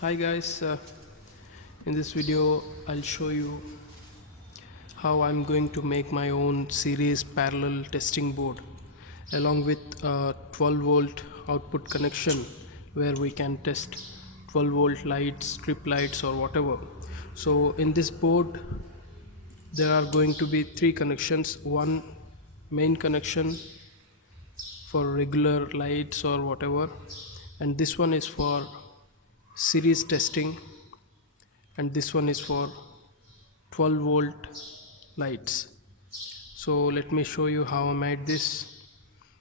Hi guys, in this video I'll show you how I'm going to make my own series parallel testing board along with a 12 volt output connection where we can test 12 volt lights, strip lights or whatever. So in this board there are going to be three connections: one main connection for regular lights or whatever, and this one is for series testing, and this one is for 12 volt lights. So let me show you how I made this.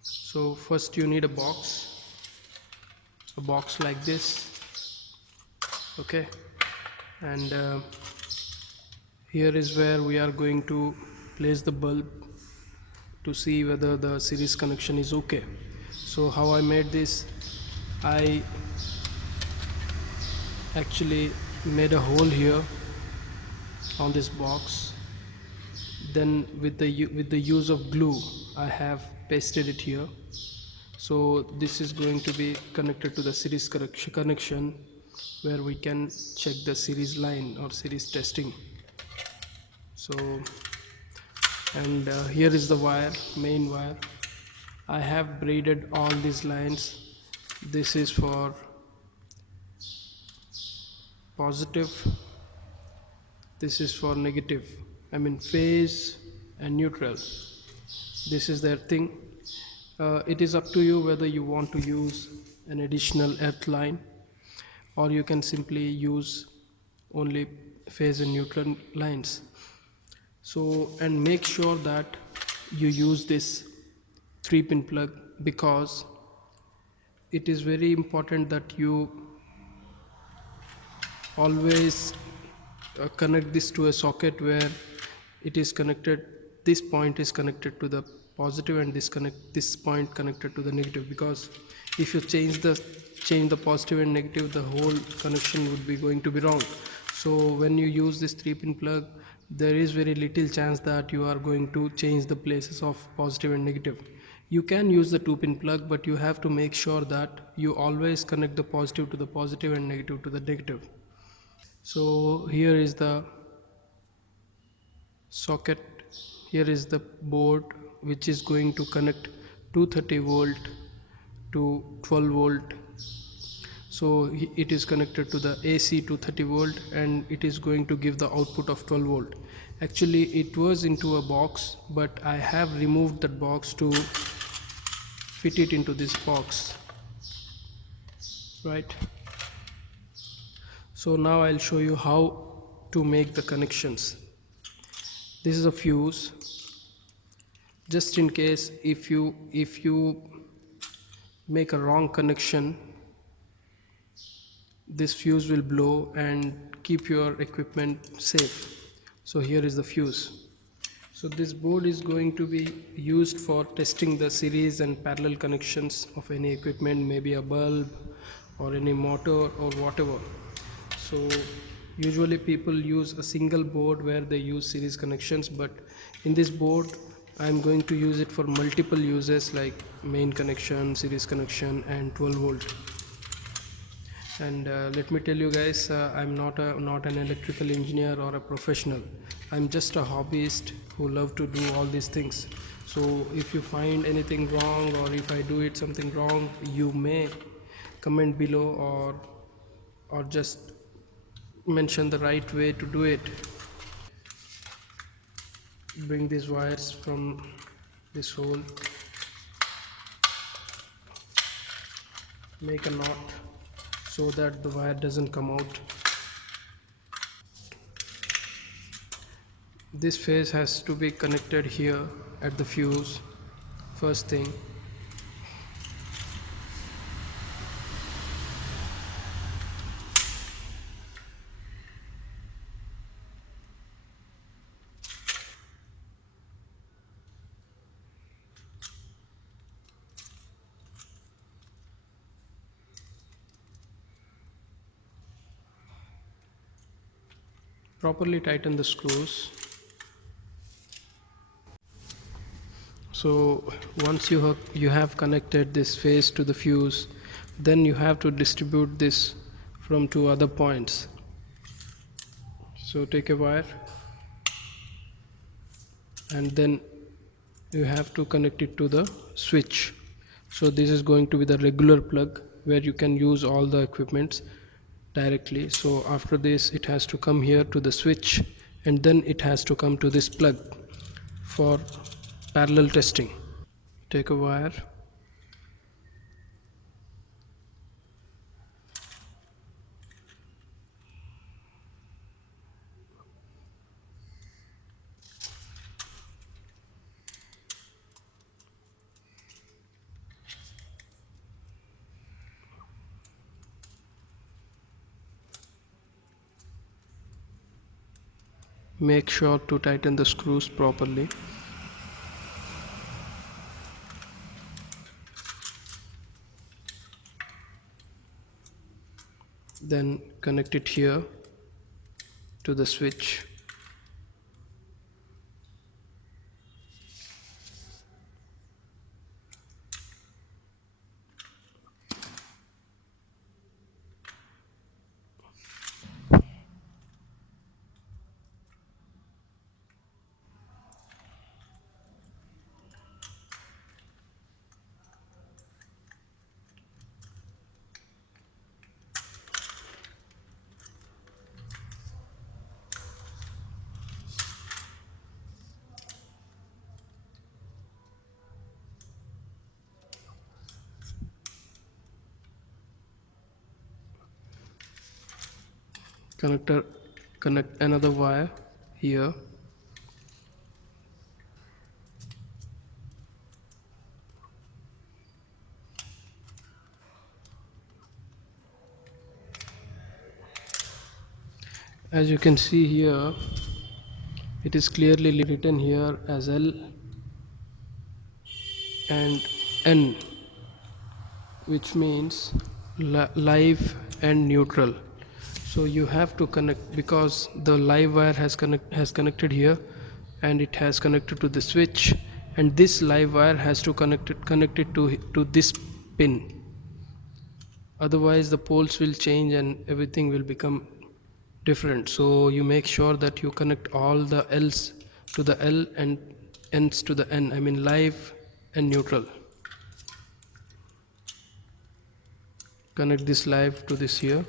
So first you need a box like this, okay, and here is where we are going to place the bulb to see whether the series connection is okay. So how I made this, I actually made a hole here on this box, then with the use of glue I have pasted it here. So this is going to be connected to the series connection where we can check the series line or series testing. So and here is the main wire. I have braided all these lines. This is for positive, this is for negative, I mean phase and neutral. This is their thing. It is up to you whether you want to use an additional earth line or you can simply use only phase and neutral lines. So, and make sure that you use this 3-pin plug, because it is very important that you always connect this to a socket where it is connected, this point is connected to the positive and this point connected to the negative, because if you change the positive and negative, the whole connection would be going to be wrong. So when you use this 3-pin plug, there is very little chance that you are going to change the places of positive and negative. You can use the 2-pin plug, but you have to make sure that you always connect the positive to the positive and negative to the negative. So here is the socket, here is the board which is going to connect 230 volt to 12 volt. So it is connected to the AC 230 volt and it is going to give the output of 12 volt. Actually it was into a box, but I have removed that box to fit it into this box, right? So now I'll show you how to make the connections. This is a fuse. Just in case if you make a wrong connection, this fuse will blow and keep your equipment safe. So here is the fuse. So this board is going to be used for testing the series and parallel connections of any equipment, maybe a bulb or any motor or whatever. So usually people use a single board where they use series connections, but in this board I'm going to use it for multiple uses like main connection, series connection and 12 volt. And let me tell you guys, I'm not an electrical engineer or a professional. I'm just a hobbyist who love to do all these things. So if you find anything wrong or if I do it something wrong, you may comment below or just mention the right way to do it. Bring these wires from this hole, make a knot so that the wire doesn't come out. This phase has to be connected here at the fuse, first thing. Properly tighten the screws. So once you have connected this phase to the fuse, then you have to distribute this from two other points. So take a wire and then you have to connect it to the switch. So this is going to be the regular plug where you can use all the equipments directly. So after this it has to come here to the switch, and then it has to come to this plug for parallel testing. Take a wire, make sure to tighten the screws properly. Then connect it here to the switch. Connect another wire here. As you can see here, it is clearly written here as L and N, which means live and neutral. So you have to connect, because the live wire has connected here and it has connected to the switch, and this live wire has to connect it to this pin. Otherwise the poles will change and everything will become different. So you make sure that you connect all the L's to the L and N's to the N, I mean live and neutral. Connect this live to this here.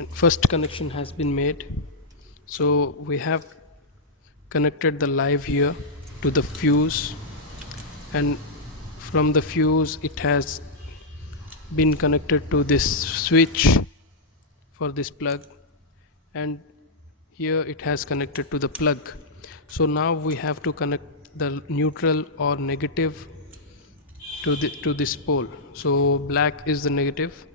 And first connection has been made. So we have connected the live here to the fuse, and from the fuse it has been connected to this switch for this plug, and here it has connected to the plug. So now we have to connect the neutral or negative to this pole. So black is the negative.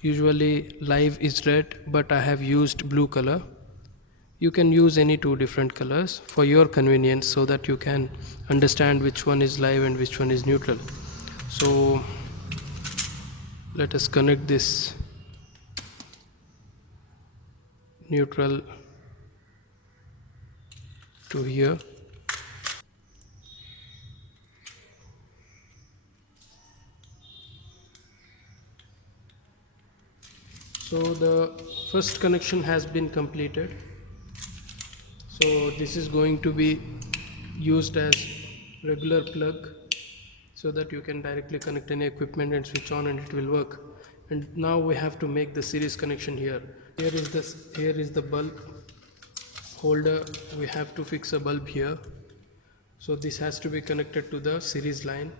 Usually live is red, but I have used blue color. You can use any two different colors for your convenience so that you can understand which one is live and which one is neutral. So let us connect this neutral to here. So the first connection has been completed. So this is going to be used as regular plug so that you can directly connect any equipment and switch on and it will work. And now we have to make the series connection here. Here is the bulb holder. We have to fix a bulb here. So this has to be connected to the series line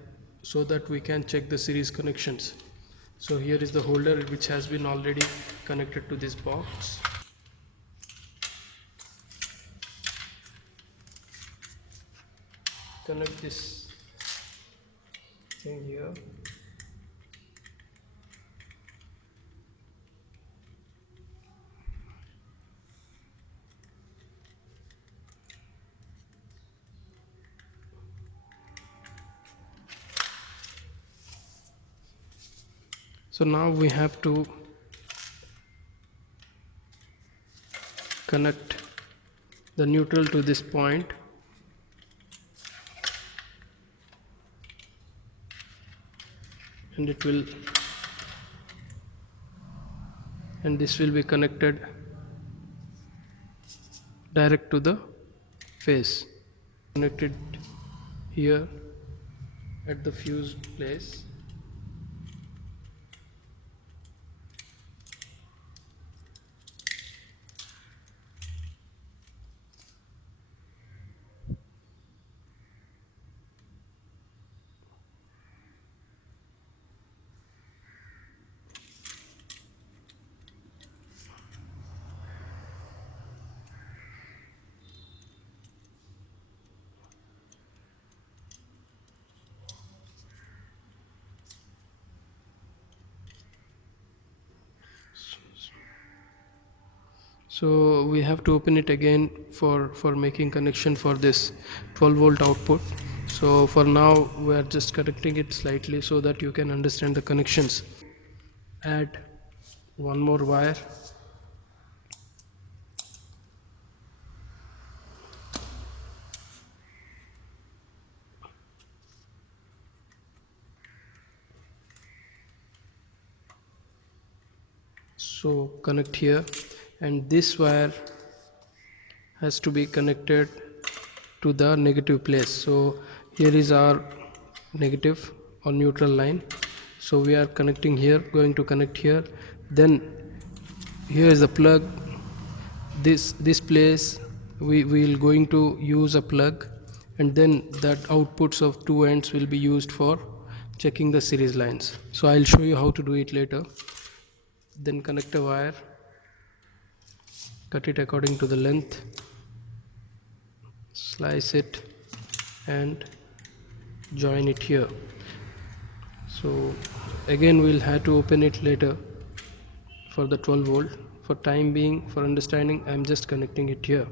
so that we can check the series connections. So here is the holder which has been already connected to this box. Connect this thing here. So now we have to connect the neutral to this point, and this will be connected direct to the face. Connected here at the fuse place. So we have to open it again for making connection for this 12 volt output. So for now we are just connecting it slightly so that you can understand the connections. Add one more wire. So connect here, and this wire has to be connected to the negative place. So here is our negative or neutral line. So we are connecting here, going to connect here. Then here is the plug. This place we will going to use a plug, and then that outputs of two ends will be used for checking the series lines. So I'll show you how to do it later. Then connect a wire, cut it according to the length, slice it and join it here. So again we'll have to open it later for the 12 volt. For time being, for understanding, I'm just connecting it here.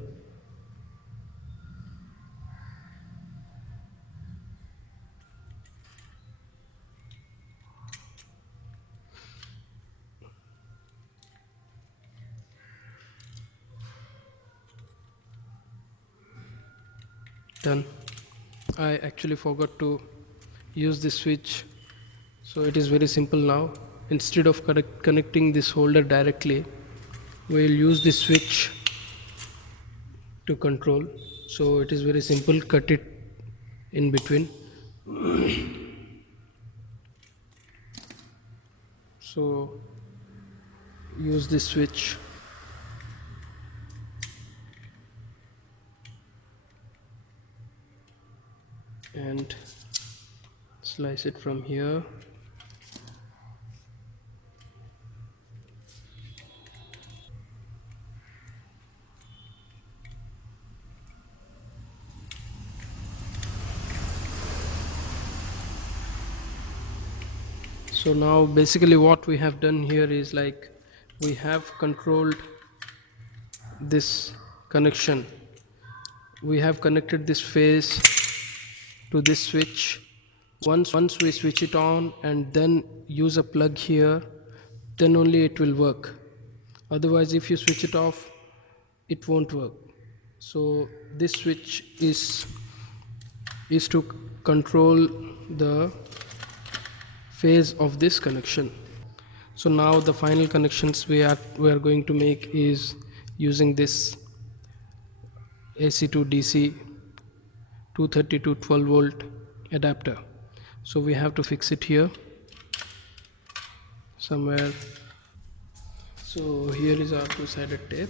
Done. I actually forgot to use this switch, so it is very simple now. Instead of connecting this holder directly, we'll use this switch to control. So it is very simple. Cut it in between. So use this switch. And slice it from here. So now basically what we have done here is like we have controlled this connection. We have connected this phase to this switch. Once we switch it on and then use a plug here, then only it will work. Otherwise if you switch it off, it won't work. So this switch is to control the phase of this connection. So now the final connections we are going to make is using this AC to DC 230 to 12 volt adapter. So we have to fix it here somewhere. So here is our two-sided tape.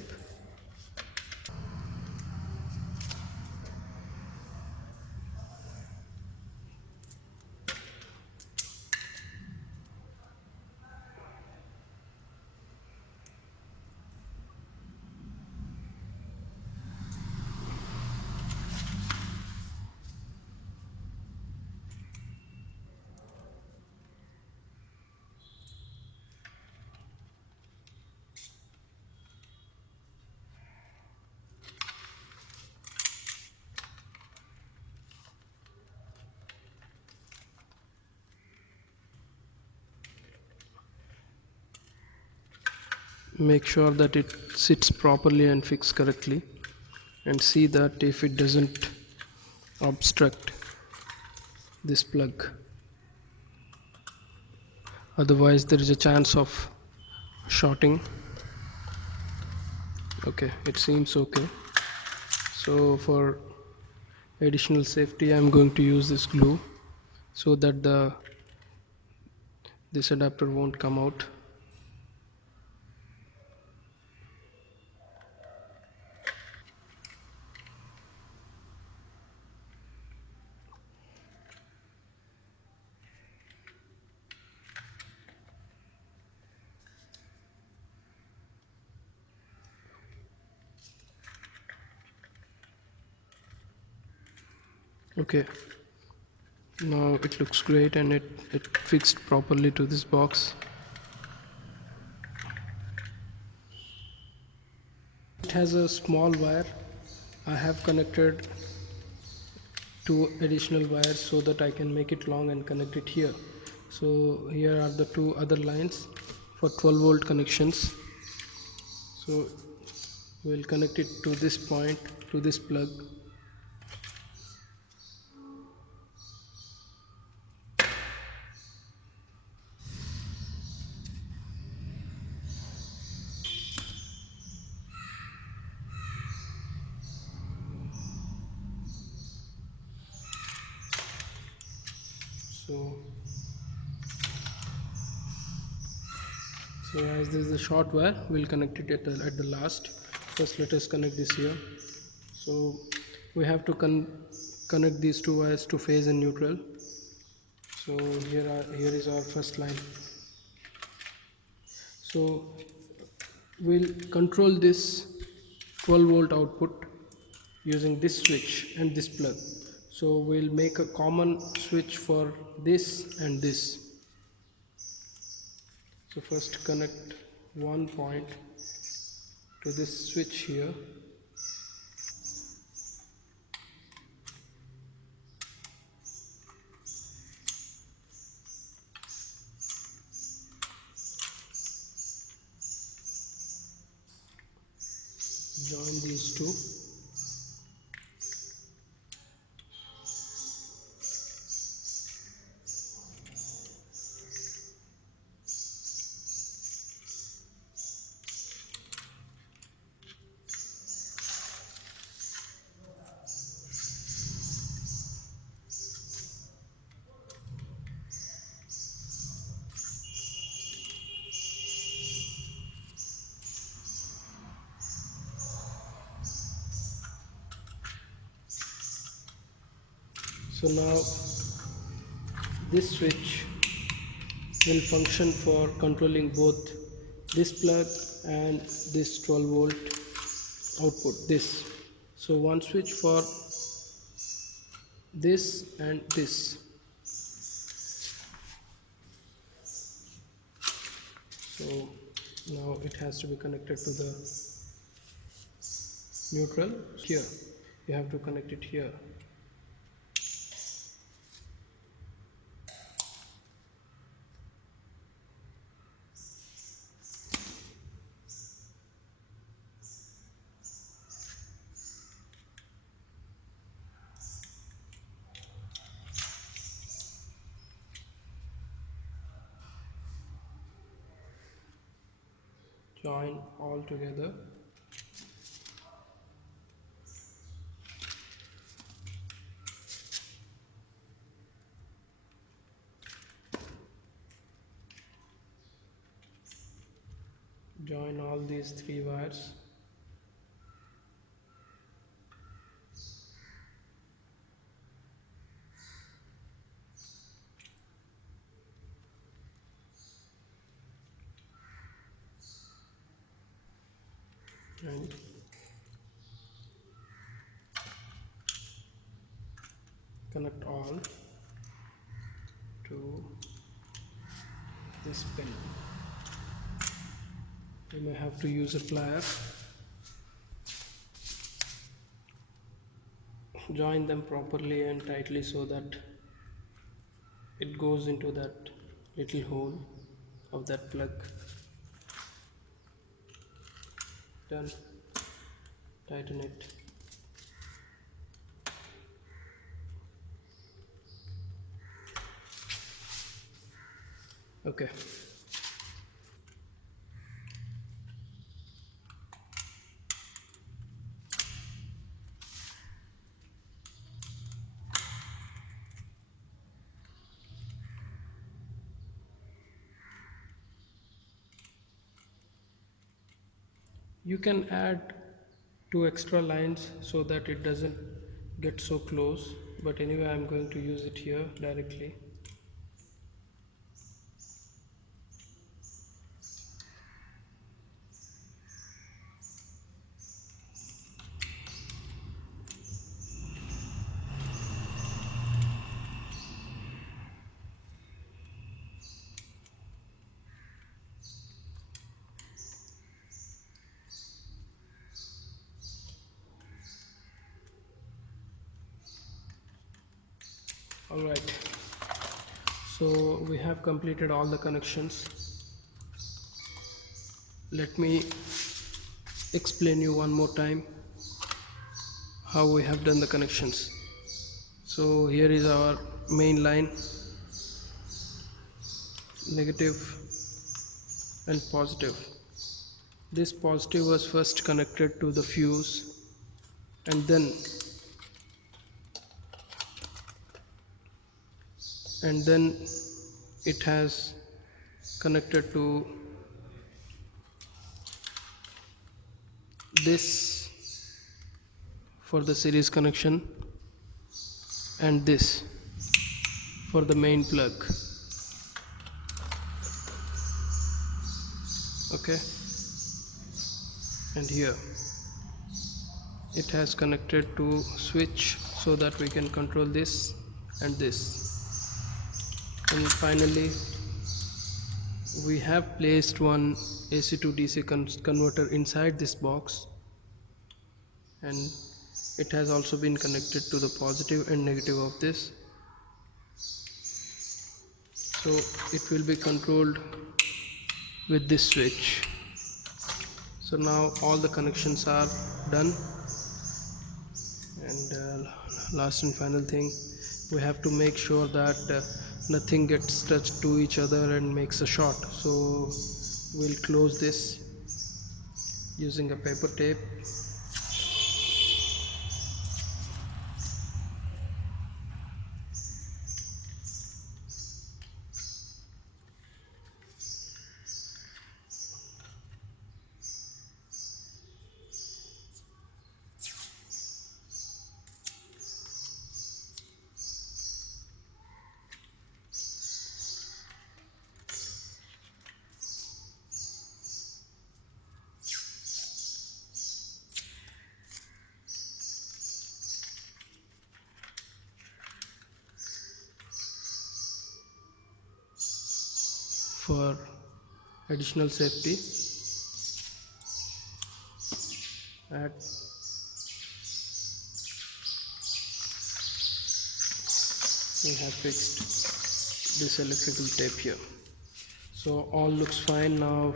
make sure that it sits properly and fixed correctly, and see that if it doesn't obstruct this plug, otherwise there is a chance of shorting. Okay, it seems okay. So for additional safety I'm going to use this glue so that this adapter won't come out. Okay, now it looks great and it fixed properly to this box. It has a small wire. I have connected two additional wires so that I can make it long and connect it here. So here are the two other lines for 12 volt connections. So we'll connect it to this point, to this plug. So So as this is a short wire, we'll connect it at the last. First let us connect this here. So we have to connect these two wires to phase and neutral. So here is our first line. So we'll control this 12 volt output using this switch and this plug. So we'll make a common switch for this and this. So first connect one point to this switch here. Join these two. So now this switch will function for controlling both this plug and this 12 volt output, this. So one switch for this and this. So now it has to be connected to the neutral here. You have to connect it here. Join all together. Join all these three wires. And connect all to this pin. You may have to use a plier. Join them properly and tightly so that it goes into that little hole of that plug. Done. Tighten it. Okay. You can add two extra lines so that it doesn't get so close, but anyway I'm going to use it here directly. Alright, so we have completed all the connections. Let me explain you one more time how we have done the connections. So here is our main line, negative and positive. This positive was first connected to the fuse, and then it has connected to this for the series connection and this for the main plug. Okay, and here it has connected to switch so that we can control this and this. And finally we have placed one AC to DC converter inside this box, and it has also been connected to the positive and negative of this, so it will be controlled with this switch. So now all the connections are done, and last and final thing, we have to make sure that nothing gets touched to each other and makes a short. So we'll close this using a paper tape. For additional safety, we have fixed this electrical tape here. So all looks fine now.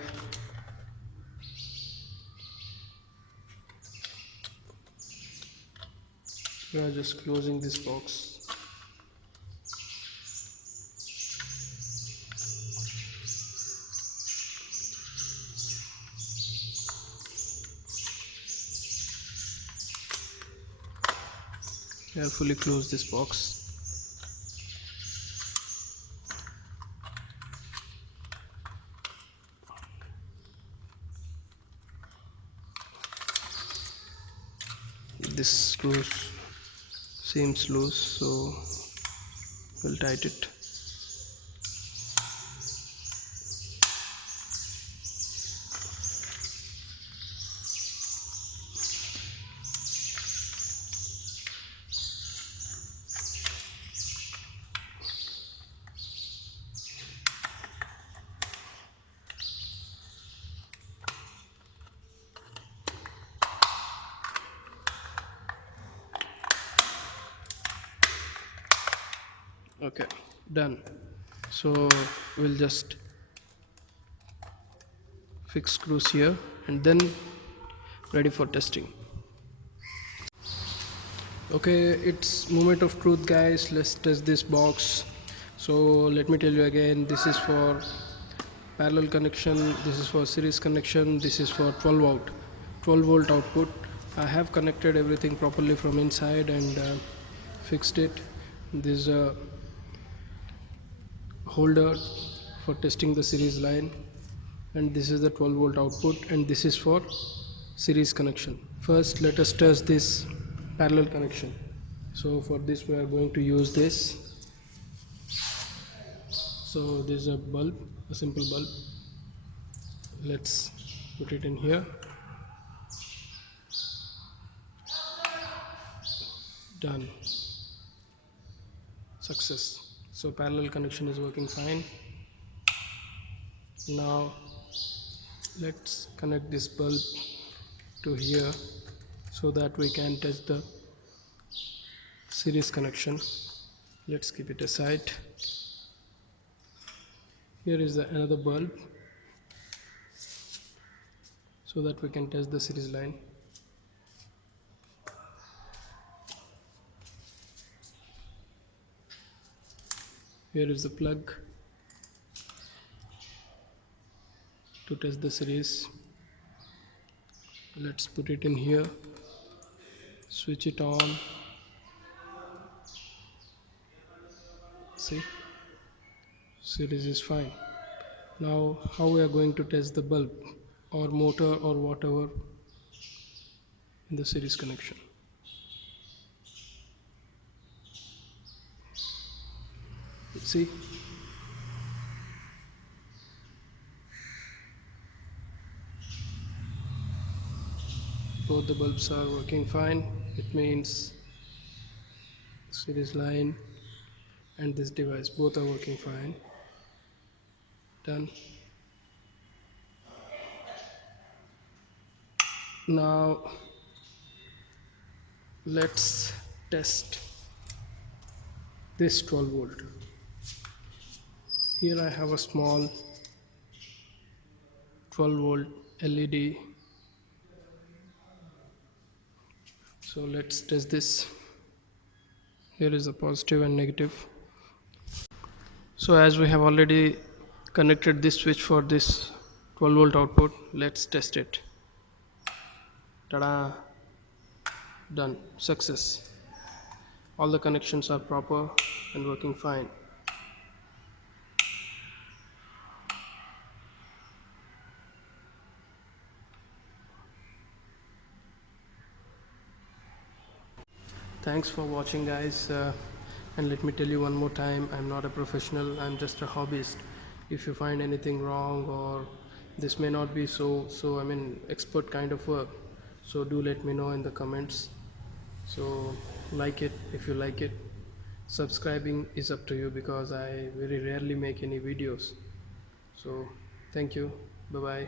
We are just closing this box. Carefully close this box. This screw seems loose, so we'll tighten it. Okay, done. So we'll just fix screws here, and then ready for testing. Okay, it's moment of truth, guys. Let's test this box. So let me tell you again, this is for parallel connection, this is for series connection, this is for 12 volt output. I have connected everything properly from inside and fixed it. This is a holder for testing the series line, and this is the 12 volt output, and this is for series connection. First let us test this parallel connection. So for this we are going to use this. So this is a bulb, a simple bulb. Let's put it in here. Done. Success. So parallel connection is working fine. Now let's connect this bulb to here so that we can test the series connection. Let's keep it aside. Here is another bulb so that we can test the series line. Here is the plug to test the series. Let's put it in here, switch it on. See, series is fine. Now how we are going to test the bulb or motor or whatever in the series connection. See, both the bulbs are working fine. It means series line and this device both are working fine. Done. Now let's test this 12 volt. Here I have a small 12 volt LED. So let's test this. Here is the positive and negative. So as we have already connected this switch for this 12 volt output, let's test it. Ta-da! Done. Success. All the connections are proper and working fine. Thanks for watching, guys, and let me tell you one more time, I'm not a professional, I'm just a hobbyist. If you find anything wrong or this may not be so I mean expert kind of work, so do let me know in the comments. So like it if you like it. Subscribing is up to you because I very rarely make any videos. So thank you. Bye bye.